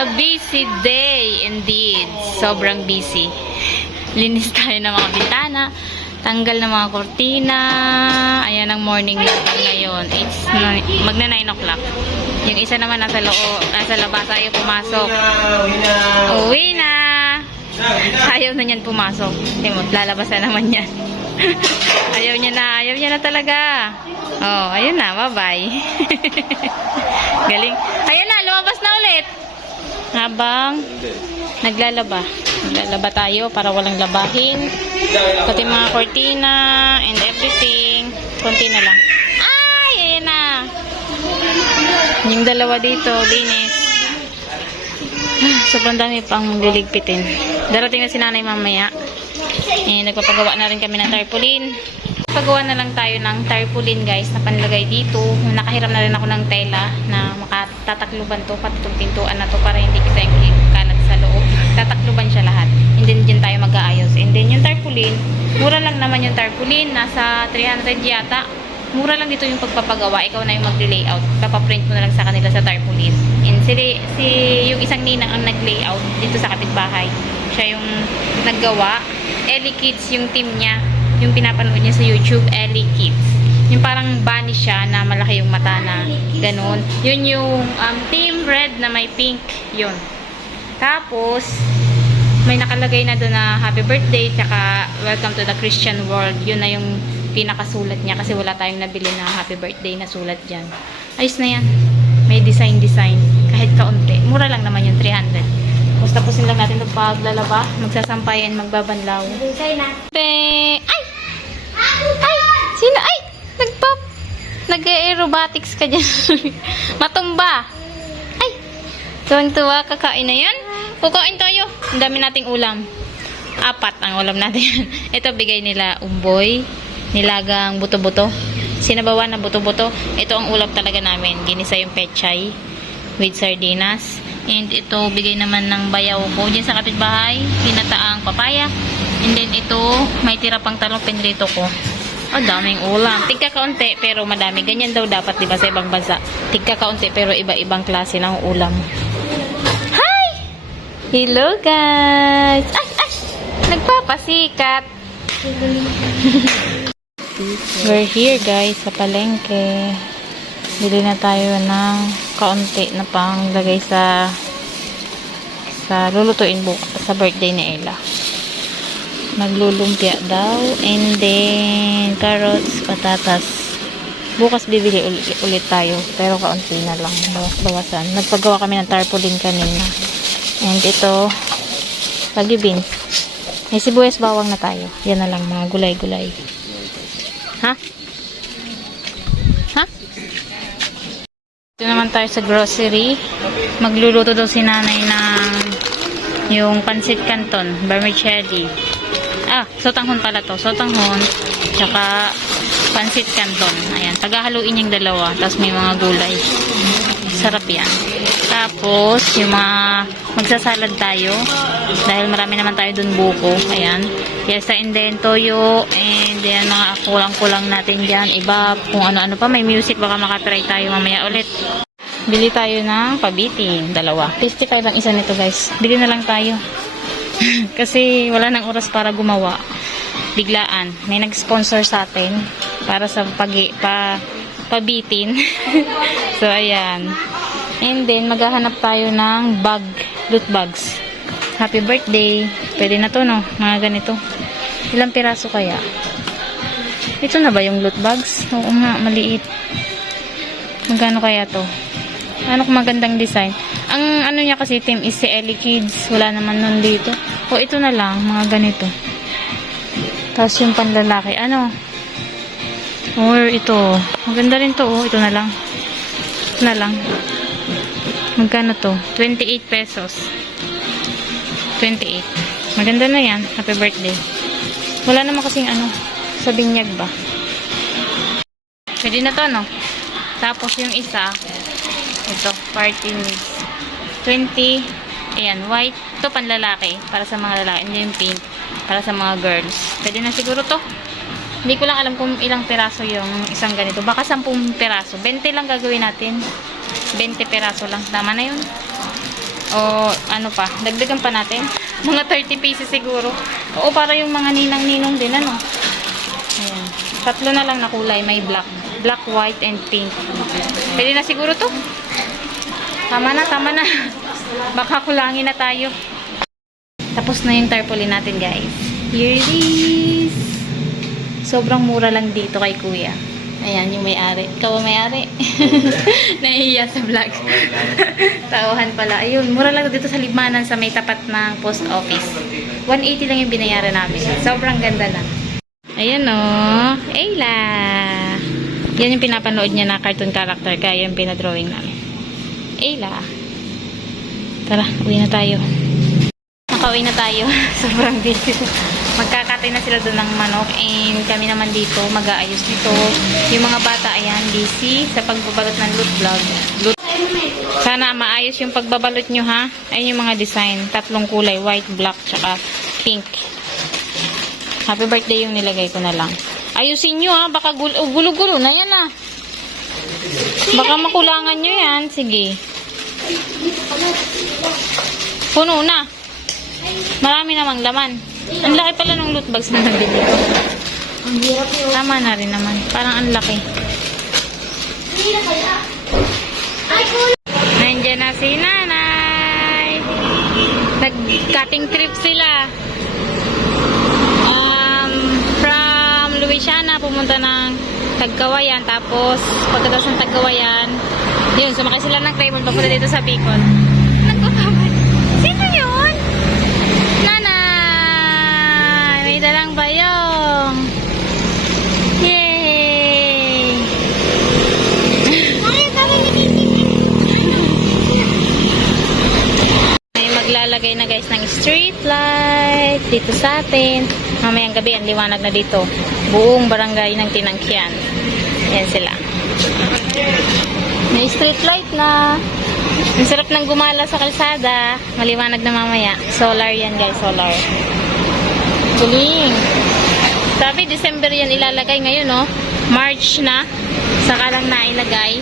A busy day indeed. Sobrang busy. Linis tayo ng mga bintana. Tanggal ng mga kortina. Ayan ang morning natin ngayon. It's magna 9 o'clock. Yung isa naman nasa labas ayaw pumasok. Uwi na! Ayaw na niyan pumasok. Timot, lalabas na naman yan. Ayaw niya na talaga. Oh, ayun na, bye-bye. Galing. Ayun na, lumabas na ulit. Habang naglalaba tayo para walang labahin. Pati mga kortina and everything. Konti na lang. Ay, ayun na. Yung dalawa dito, linis. Sobrang dami pang liligpitin. Darating na si nanay mamaya. Nagpapagawa na rin kami ng tarpaulin. Pagawa na lang tayo ng tarpaulin guys na panlagay dito. Nakahiram na rin ako ng tela na makatatakluban to, pati itong pintuan na to para hindi kita yung kalat sa loob. Tatakluban siya lahat. And then dyan tayo mag-aayos. And then yung tarpaulin, mura lang naman yung tarpaulin. Nasa 300 yata. Mura lang dito yung pagpapagawa. Ikaw na yung mag-layout. Papaprint mo na lang sa kanila sa tarpaulin. And yung isang ninang ang nag-layout dito sa kapitbahay. Siya yung naggawa. Ellie Kids yung team niya. Yung pinapanood niya sa YouTube, Ellie Kids. Yung parang bunny siya na malaki yung mata na ganun. Yun yung team red na may pink. Yun. Tapos, may nakalagay na doon na happy birthday tsaka welcome to the Christian world. Yun na yung pinakasulat niya kasi wala tayong nabili na happy birthday na sulat dyan. Ayos na yan. May design. Kahit kaunti. Mura lang naman yung 300. Tapos tapusin lang natin ito paglalaba. Magsasampayan, magbabanlaw. Ay! Sino? Ay! Nag-aerobatics ka dyan. Matumba! Ay! Tuwang-tuwa, kakain na yan. Kukain tayo. Ang dami nating ulam. 4 ang ulam natin. Ito bigay nila umboy, nilagang buto-buto, sinabawan na buto-buto. Ito ang ulam talaga namin. Ginisa yung pechay with sardinas. And ito, bigay naman ng bayaw ko. Diyan sa kapitbahay, pinataang papaya. And then ito, may tira pang talong pinrito ko. Oh, daming ulam. Tigka kaunti, pero madami. Ganyan daw dapat, diba, sa ibang bansa. Tigka kaunti, pero iba-ibang klase ng ulam. Hi! Hello, guys! Ay! Nagpapasikat! We're here, guys, sa palengke. Bili na tayo ng kaunti na panglagay sa lulutuin bukas sa birthday ni Ella. Maglulumpia daw, and then carrots, patatas. Bukas bibili ulit tayo, pero kaunti na lang, bawasan. Nagpagawa kami ng tarpaulin kanina. And ito, lagi beans. May sibuyas bawang na tayo. Yan na lang, mga gulay-gulay. Ha? Ito naman tayo sa grocery. Magluluto daw si nanay ng yung pancit canton, vermicelli. Sotanghon pala to. Sotanghon, tsaka pancit canton. Ayan, tagahaluin yung dalawa. Tapos may mga gulay. Sarap yan. Tapos, yung mga magsasalad tayo. Dahil marami naman tayo dun buko. Ayan. Yesa, and then toyo. And then mga kulang-kulang natin dyan. Iba, kung ano-ano pa. May music. Baka makatry tayo mamaya ulit. Bili tayo ng pabiting. 2. 55 ang isa nito, guys. Bili na lang tayo. Kasi wala nang oras para gumawa. Biglaan. May nag-sponsor sa atin para sa pabitin. So, ayan. And then, maghahanap tayo ng loot bags. Happy birthday. Pwede na to, no? Mga ganito. Ilang piraso kaya? Ito na ba yung loot bags? Oo nga, maliit. Magkano kaya to? Ano kung magandang design? Ang ano niya kasi team is si Ellie Kids. Wala naman nun dito. O, ito na lang. Mga ganito. Tapos yung panlalaki. Ano? Or ito. Maganda rin to. Ito na lang. Ito na lang. Magkano to? 28 pesos. 28. Maganda na yan. Happy birthday. Wala naman kasing ano. Sa binyag ba? Pwede na to, no? Tapos yung isa. Ito. Party mix. 20. Ayan. White. Ito panlalaki. Para sa mga lalaki. Hindi yung pink. Para sa mga girls. Pwede na siguro to. Hindi ko lang alam kung ilang peraso yung isang ganito. Baka 10 peraso. 20 lang gagawin natin. 20 peraso lang. Tama na yun. O ano pa, dagdagan pa natin. Mga 30 pieces siguro. Oo, para yung mga ninang-ninong din, ano. Ayan. 3 na lang na kulay. May black. Black, white, and pink. Pwede na siguro to. Tama na, tama na. Baka kulangin na tayo. Tapos na yung tarpaulin natin, guys. Here it is. Sobrang mura lang dito kay kuya. Ayan, yung may-ari. Ikaw ang may-ari. Nahihiya sa vlog. Tauhan pala. Ayun, mura lang dito sa Libmanan sa may tapat ng post office. 180 lang yung binayaran namin. Sobrang ganda na. Ayan o. Ayla. Yan yung pinapanood niya na cartoon character. Kaya yung pinadrawing namin. Ayla. Tara, uwi na tayo. Nakauwi na tayo. Sobrang busy. Magkakatay na sila doon ng manok and kami naman dito mag-aayos dito. Yung mga bata ayan busy sa pagbabalot ng loot vlog. Sana maayos yung pagbabalot nyo ha. Ayun yung mga design. 3 kulay. White, black, tsaka pink. Happy birthday yung nilagay ko na lang. Ayusin nyo ha. Baka gulo-gulo na yan ha. Baka makulangan nyo yan. Sige. Puno na. Marami namang laman. Ang laki pala ng loot bags na nabili ko. Tama na rin naman. Parang ang laki. Nandiyan na si nanay. Nag-cutting trip sila. From Louisiana, pumunta ng Tagkawayan. Tapos, pagkatapos ng Tagkawayan, yun, sumakay sila ng train papunta dito sa Bicol. Nagpapabay. Sino yun? Nanay! May dalang bayong. Yay! May maglalagay na guys ng street light dito sa atin. Mamayang gabi, ang liwanag na dito. Buong barangay ng Tinangkian. Yan sila. May street light na. Ang sarap ng gumala sa kalsada. Maliwanag na mamaya. Solar yan guys, solar. Tuling. Sabi, December yan ilalagay ngayon, no? March na. Saka lang na ilagay.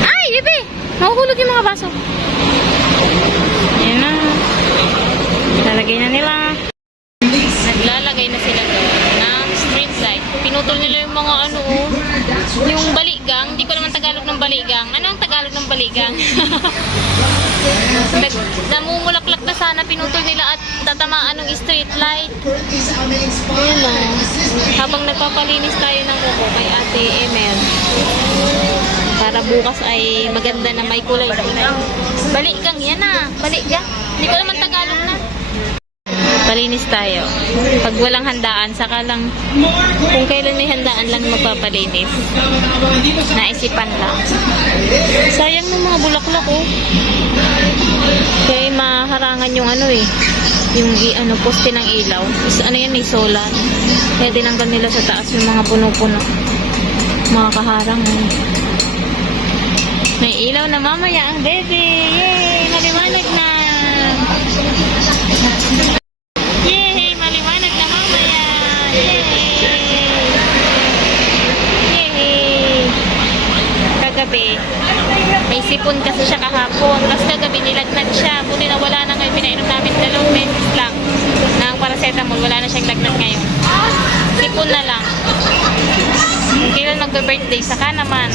Ay, bebe! Mahuhulog yung mga baso. Ayan na. Lalagay na nila. Naglalagay na sila doon ng street light. Pinutol nila yung mga ano, yung baligang. Hindi ko naman Tagalog ng baligang. Ano ang Tagalog ng baligang? Namumulaklak na sana, pinutol nila at tatamaan ng street light. Ayan o. Habang nagpapalinis tayo ng kuko kay Ate Emel. Para bukas ay maganda na may kulay. Baligang yan ah. Baligang. Hindi ko naman Tagalog na. Palinis tayo. Pag walang handaan, saka lang, kung kailan may handaan lang magpapalinis. Naisipan lang. Sayang ng mga bulaklak, oh. Kaya maharangan yung ano eh. Yung poste ng ilaw. Ano yan eh, solar. Kaya tinanggal nila sa taas yung mga puno-puno. Mga kaharang, eh. May ilaw na mamaya ang bebe. Yay! Maliwanag na. Yay! Maliwanag na mamaya. Yay! Yay! Kagabi, may sipon kasi siya kahapon. Tapos kagabi nilagnat siya. Buti na wala na ngayon. Pinainom namin 2 beses lang ng paracetamol. Wala na siyang lagnat ngayon. Sipon na lang. Kailan magbe-birthday? Saka naman.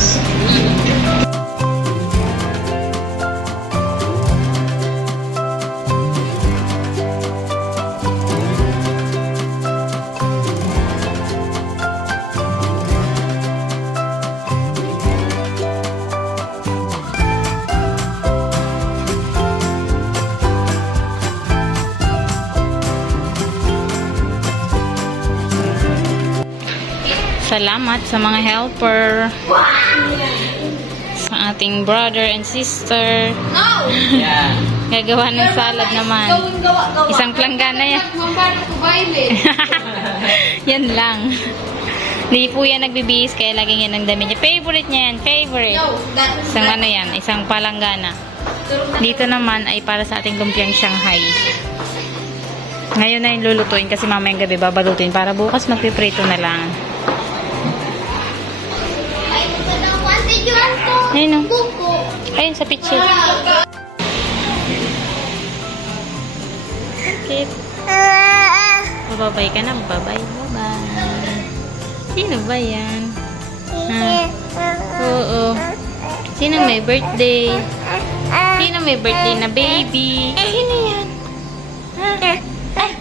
Salamat sa mga helper. Sa ating brother and sister. Gagawa ng salad naman. Isang planggana yan. Yan lang. Hindi po yan nagbibihis kaya laging yan ang dami niya. Favorite niya yan. Favorite. Isang ano yan. Isang palanggana. Dito naman ay para sa ating lumpiang Shanghai. Ngayon na yung lulutuin kasi mamayang gabi babalutin para bukas magpiprito na lang. Ayun o. Ayun sa picture. Bakit? Bababay ka na. Babay. Bye-bye. Sino ba yan? Ha? Oo. Sino may birthday? Sino may birthday na baby? Sino yan? Ha? Ay!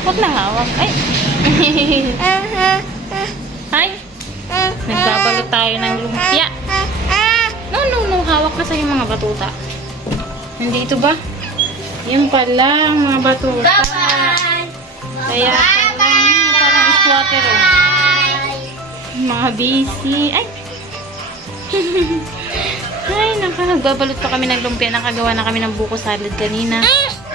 Huwag na hawak. Ay! Ay! Nagbabalot tayo ng lumpia. No. Hawak na sa'yo mga batuta. Nandito ba? Yan pala, mga batuta. Kaya pala, parang squatter. Mga busy. Ay! Ay, nagbabalot pa kami ng lumpia. Nakagawa na kami ng buko salad kanina.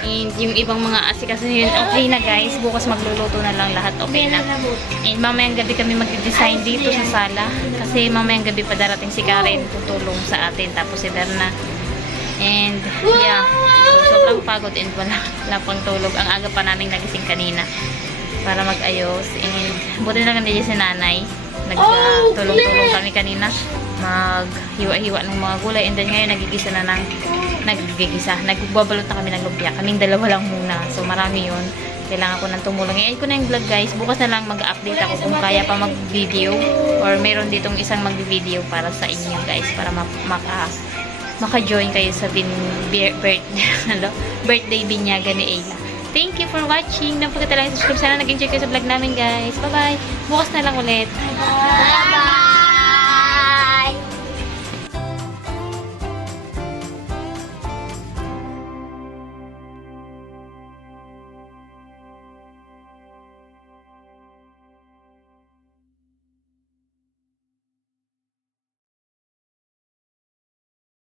And yung ibang mga asikaso yun, okay na guys. Bukas magluluto na lang lahat. Okay na. And mamayang gabi kami mag-design dito sa sala. Kasi mamayang gabi pa darating si Karen. Tutulong sa atin. Tapos si Darna. And yeah. So, sobrang pagod and wala pang tulog. Ang aga pa namin nagising kanina. Para mag-ayos. And buti na lang nandiyan si nanay. Nagtulong-tulong kami kanina. Maghiwa-hiwa ng mga gulay. And then ngayon nagigisa na ng nagbabalot na kami ng lumpia. Kaming dalawa lang muna. So marami yun. Kailangan ko nang tumulong. I-end ko na yung vlog guys. Bukas na lang mag-update ako kung kaya pa mag-video. Or meron ditong isang mag-video para sa inyo guys. Para maka-join kayo sa birthday binyaga ni Ayla. Thank you for watching. Don't forget to like, subscribe. Sana nag-enjoy kayo sa vlog namin guys. Bye-bye. Bukas na lang ulit. Bye-bye.